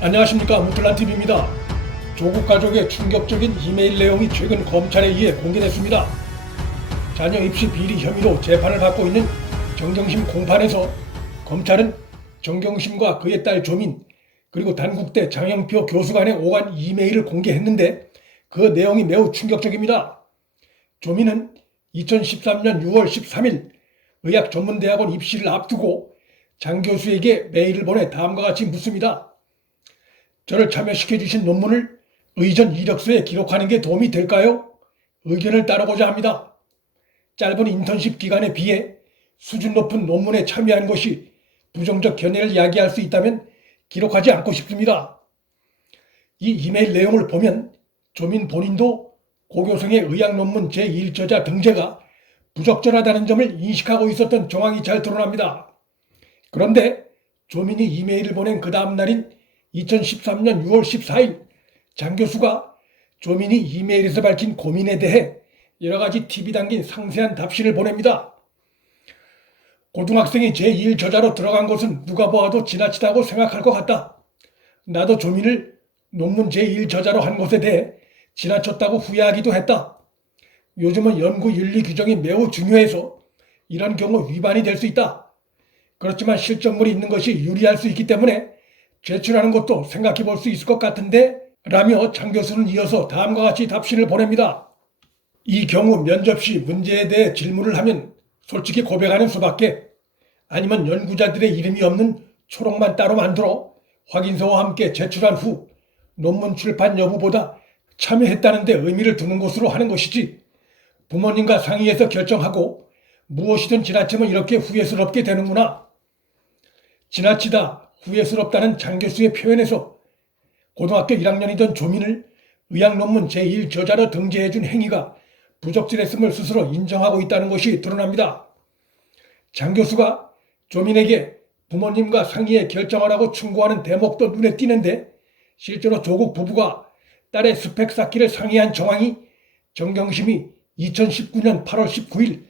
안녕하십니까, 무플란TV입니다. 조국 가족의 충격적인 이메일 내용이 최근 검찰에 의해 공개됐습니다. 자녀 입시 비리 혐의로 재판을 받고 있는 정경심 공판에서 검찰은 정경심과 그의 딸 조민 그리고 단국대 장영표 교수 간의 오간 이메일을 공개했는데 그 내용이 매우 충격적입니다. 조민은 2013년 6월 13일 의학전문대학원 입시를 앞두고 장 교수에게 메일을 보내 다음과 같이 묻습니다. 저를 참여시켜주신 논문을 의전 이력서에 기록하는 게 도움이 될까요? 의견을 따르고자 합니다. 짧은 인턴십 기간에 비해 수준 높은 논문에 참여한 것이 부정적 견해를 야기할 수 있다면 기록하지 않고 싶습니다. 이 이메일 내용을 보면 조민 본인도 고교생의 의학 논문 제1저자 등재가 부적절하다는 점을 인식하고 있었던 정황이 잘 드러납니다. 그런데 조민이 이메일을 보낸 그 다음 날인 2013년 6월 14일 장 교수가 조민이 이메일에서 밝힌 고민에 대해 여러 가지 팁이 담긴 상세한 답신을 보냅니다. 고등학생이 제1저자로 들어간 것은 누가 보아도 지나치다고 생각할 것 같다. 나도 조민을 논문 제1저자로 한 것에 대해 지나쳤다고 후회하기도 했다. 요즘은 연구 윤리 규정이 매우 중요해서 이런 경우 위반이 될 수 있다. 그렇지만 실적물이 있는 것이 유리할 수 있기 때문에 제출하는 것도 생각해 볼 수 있을 것 같은데 라며 장 교수는 이어서 다음과 같이 답신을 보냅니다. 이 경우 면접 시 문제에 대해 질문을 하면 솔직히 고백하는 수밖에, 아니면 연구자들의 이름이 없는 초록만 따로 만들어 확인서와 함께 제출한 후 논문 출판 여부보다 참여했다는 데 의미를 두는 것으로 하는 것이지, 부모님과 상의해서 결정하고 무엇이든 지나치면 이렇게 후회스럽게 되는구나. 지나치다, 후회스럽다는 장 교수의 표현에서 고등학교 1학년이던 조민을 의학 논문 제1저자로 등재해준 행위가 부적절했음을 스스로 인정하고 있다는 것이 드러납니다. 장 교수가 조민에게 부모님과 상의해 결정하라고 충고하는 대목도 눈에 띄는데, 실제로 조국 부부가 딸의 스펙 쌓기를 상의한 정황이 정경심이 2019년 8월 19일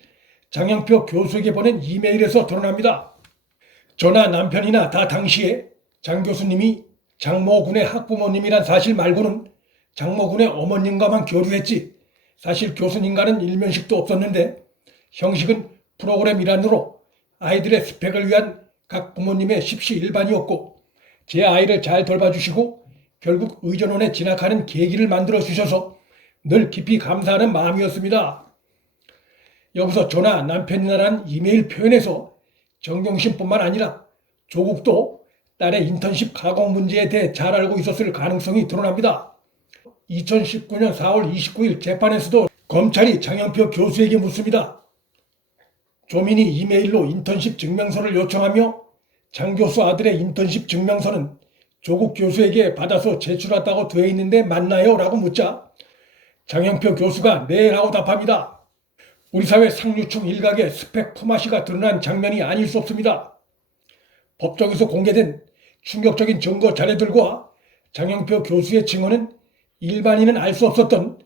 장영표 교수에게 보낸 이메일에서 드러납니다. 저나 남편이나 다 당시에 장 교수님이 장모 군의 학부모님이란 사실 말고는 장모 군의 어머님과만 교류했지, 사실 교수님과는 일면식도 없었는데 형식은 프로그램 일환으로 아이들의 스펙을 위한 각 부모님의 십시 일반이었고, 제 아이를 잘 돌봐주시고 결국 의전원에 진학하는 계기를 만들어 주셔서 늘 깊이 감사하는 마음이었습니다. 여기서 저나 남편이나란 이메일 표현에서 정경심뿐만 아니라 조국도 딸의 인턴십 가공 문제에 대해 잘 알고 있었을 가능성이 드러납니다. 2019년 4월 29일 재판에서도 검찰이 장영표 교수에게 묻습니다. 조민이 이메일로 인턴십 증명서를 요청하며 장 교수 아들의 인턴십 증명서는 조국 교수에게 받아서 제출했다고 되어 있는데 맞나요? 라고 묻자 장영표 교수가 네 라고 답합니다. 우리 사회 상류층 일각의 스펙 품앗이가 드러난 장면이 아닐 수 없습니다. 법정에서 공개된 충격적인 증거 자료들과 장영표 교수의 증언은 일반인은 알 수 없었던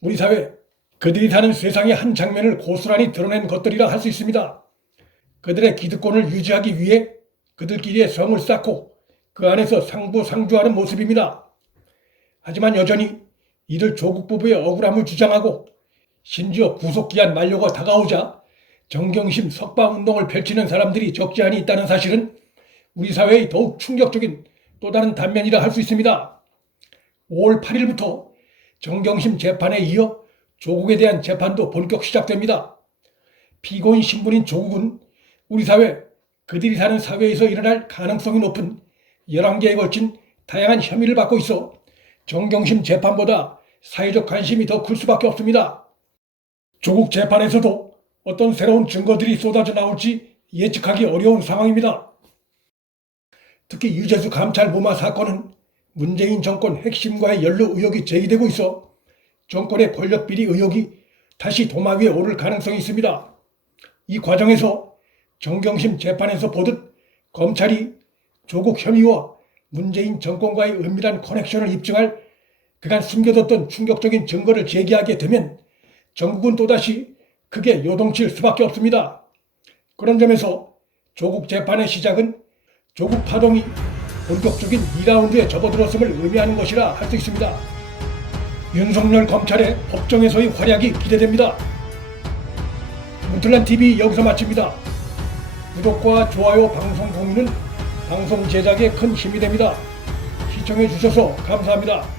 우리 사회, 그들이 사는 세상의 한 장면을 고스란히 드러낸 것들이라 할 수 있습니다. 그들의 기득권을 유지하기 위해 그들끼리의 성을 쌓고 그 안에서 상부상조하는 모습입니다. 하지만 여전히 이들 조국 부부의 억울함을 주장하고 심지어 구속기한 만료가 다가오자 정경심 석방운동을 펼치는 사람들이 적지 않이 있다는 사실은 우리 사회의 더욱 충격적인 또 다른 단면이라 할 수 있습니다. 5월 8일부터 정경심 재판에 이어 조국에 대한 재판도 본격 시작됩니다. 피고인 신분인 조국은 우리 사회, 그들이 사는 사회에서 일어날 가능성이 높은 11개에 걸친 다양한 혐의를 받고 있어 정경심 재판보다 사회적 관심이 더 클 수밖에 없습니다. 조국 재판에서도 어떤 새로운 증거들이 쏟아져 나올지 예측하기 어려운 상황입니다. 특히 유재수 감찰 무마 사건은 문재인 정권 핵심과의 연루 의혹이 제기되고 있어 정권의 권력 비리 의혹이 다시 도마 위에 오를 가능성이 있습니다. 이 과정에서 정경심 재판에서 보듯 검찰이 조국 혐의와 문재인 정권과의 은밀한 커넥션을 입증할 그간 숨겨뒀던 충격적인 증거를 제기하게 되면 전국은 또다시 크게 요동칠 수밖에 없습니다. 그런 점에서 조국 재판의 시작은 조국 파동이 본격적인 2라운드에 접어들었음을 의미하는 것이라 할 수 있습니다. 윤석열 검찰의 법정에서의 활약이 기대됩니다. 문틀란TV 여기서 마칩니다. 구독과 좋아요, 방송 공유는 방송 제작에 큰 힘이 됩니다. 시청해 주셔서 감사합니다.